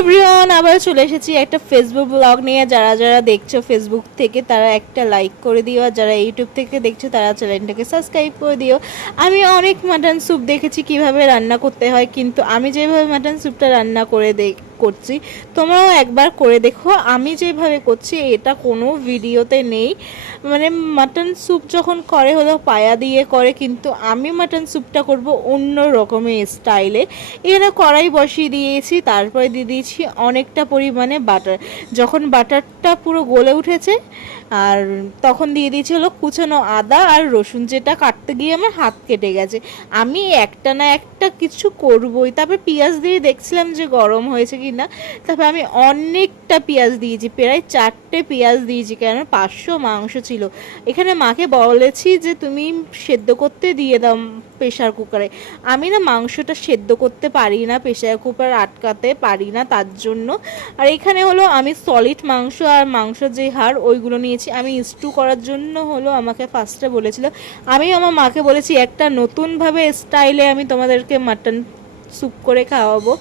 Everyone আবার চলে এসেছি একটা ফেসবুক ব্লগ নিয়ে। যারা যারা দেখছ ফেসবুক থেকে, তারা একটা লাইক করে দিও। আর যারা ইউটিউব থেকে দেখছ, তারা চ্যানেলটাকে সাবস্ক্রাইব করে দিও। আমি অনেক মাটন স্যুপ দেখেছি কীভাবে রান্না করতে হয়, কিন্তু আমি যেভাবে মাটন স্যুপটা রান্না করে দেখ করছি। তোমরাও একবার করে দেখো। আমি যেভাবে করছি, এটা কোনো ভিডিওতে নেই। মানে মাটন স্যুপ যখন করে, হলো পায়া দিয়ে করে, কিন্তু আমি মাটন স্যুপটা করব অন্য রকমের স্টাইলে এখানে কড়াই বসিয়ে দিয়েছি, তারপরে দিয়ে দিয়েছি অনেকটা পরিমাণে বাটার যখন বাটারটা পুরো গলে উঠেছে, আর তখন দিয়ে দিয়েছি হলো কুচানো আদা আর রসুন, যেটা কাটতে গিয়ে আমার হাত কেটে গেছে। আমি একটা না একটা কিছু করবই। তারপরে পেঁয়াজ দিয়ে দেখছিলাম যে গরম হয়েছে কি না। তারপরে আমি অনেকটা পেঁয়াজ দিয়েছি, প্রায় চারটে পেঁয়াজ দিয়েছি কেন পাঁচশো মাংস ছিল। এখানে মাকে বলেছি যে, তুমি সেদ্ধ করতে দিয়ে দাও প্রেশার কুকারে। আমি না মাংসটা সেদ্ধ করতে পারি না প্রেশার কুকার আটকাতে পারি না তার জন্য। আর এখানে হলো আমি সলিড মাংস আর মাংস যে হাড়, ওইগুলো নিয়েছি। আমি স্টু করার জন্য হলো আমাকে ফার্স্টে বলেছিল। আমি আমার মাকে বলেছি, একটা নতুনভাবে স্টাইলে আমি তোমাদেরকে মাটন স্যুপ করে খাওয়াবো।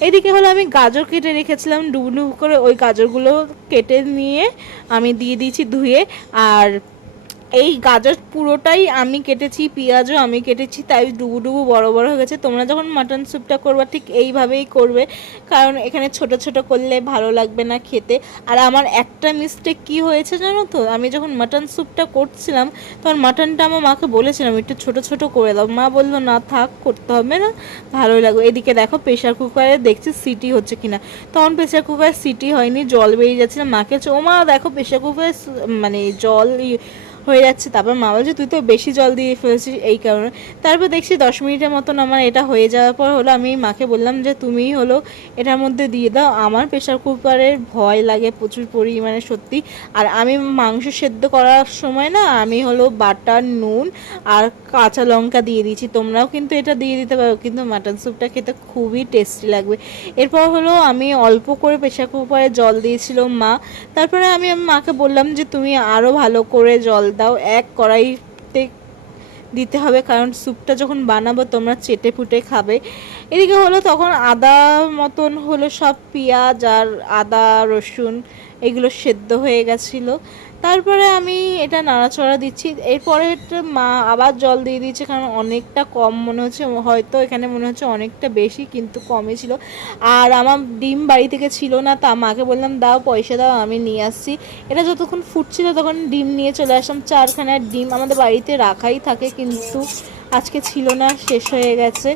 এদিকে হলো আমি গাজর কেটে রেখেছিলাম ডুবু করে ওই গাজরগুলো কেটে নিয়ে আমি দিয়ে দিয়েছি ধুয়ে, আর এই গাজর পুরোটাই আমি কেটেছি, পেঁয়াজও আমি কেটেছি, তাই ডুবু ডুবু বড় বড় হয়ে গেছে। তোমরা যখন মাটন স্যুপটা করবে, ঠিক এইভাবেই করবে। কারণ এখানে ছোট ছোট করলে ভালো লাগবে না খেতে। আর আমার একটা মিস্টেক কি হয়েছে জানো তো? আমি যখন মাটন স্যুপটা করছিলাম, তখন মাটনটা আমার মাকে বলেছিলাম, একটু ছোট ছোট করে দাও। মা বলল, না, থাক, করতে হবে না, ভালোই লাগবে। এদিকে দেখো প্রেশার কুকারে দেখছি সিটি হচ্ছে কিনা। তখন প্রেশার কুকারে সিটি হয়নি, জল বেরিয়ে যাচ্ছিল মাকে। ও মা, দেখো প্রেশার কুকারে মানে জল হয়ে যাচ্ছে। তারপর মা বলছে, তুই তো বেশি জল দিয়ে ফেলেছিস এই কারণে। তারপর দেখছি দশ মিনিটের মতন আমার এটা হয়ে যাওয়ার পর হলো আমি মাকে বললাম যে, তুমি হলো এটার মধ্যে দিয়ে দাও। আমার প্রেশার কুকারের ভয় লাগে প্রচুর পরিমাণে সত্যি। আর আমি মাংস সেদ্ধ করার সময় না আমি হলো বাটার, নুন আর কাঁচা লঙ্কা দিয়ে দিয়েছি। তোমরাও কিন্তু এটা দিয়ে দিতে পারো, কিন্তু মাটন স্যুপটা খেতে খুবই টেস্টি লাগবে। এরপর হলো আমি অল্প করে প্রেশার কুকারে জল দিয়েছিল মা। তারপরে আমি মাকে বললাম যে, তুমি আরও ভালো করে জল দাও এক কড়াইতে দিতে হবে, কারণ স্যুপটা যখন বানাবো তোমরা চেটে ফুটে খাবে। এদিকে হলো তখন আদা মতন হলো সব পেঁয়াজ আর আদা রসুন, এগুলো সেদ্ধ হয়ে গেছিল। তারপরে আমি এটা নাড়াচড়া দিচ্ছি। এরপরে মা আবার জল দিয়ে দিচ্ছে কারণ অনেকটা কম মনে হচ্ছে, হয়তো এখানে মনে হচ্ছে অনেকটা বেশি কিন্তু কমই ছিল। আর আমার ডিম বাড়ি থেকে ছিল না, তা মাকে বললাম, দাও পয়সা দাও, আমি নিয়ে আসছি। এটা যতক্ষণ ফুটছিল তখন ডিম নিয়ে চলে আসলাম। চারখানা ডিম আমাদের বাড়িতে রাখাই থাকে কিন্তু আজকে ছিল না, শেষ হয়ে গেছে।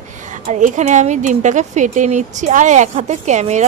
আর এখানে আমি ডিমটাকে ফেটে নিচ্ছি। আর এক হাতে ক্যামেরা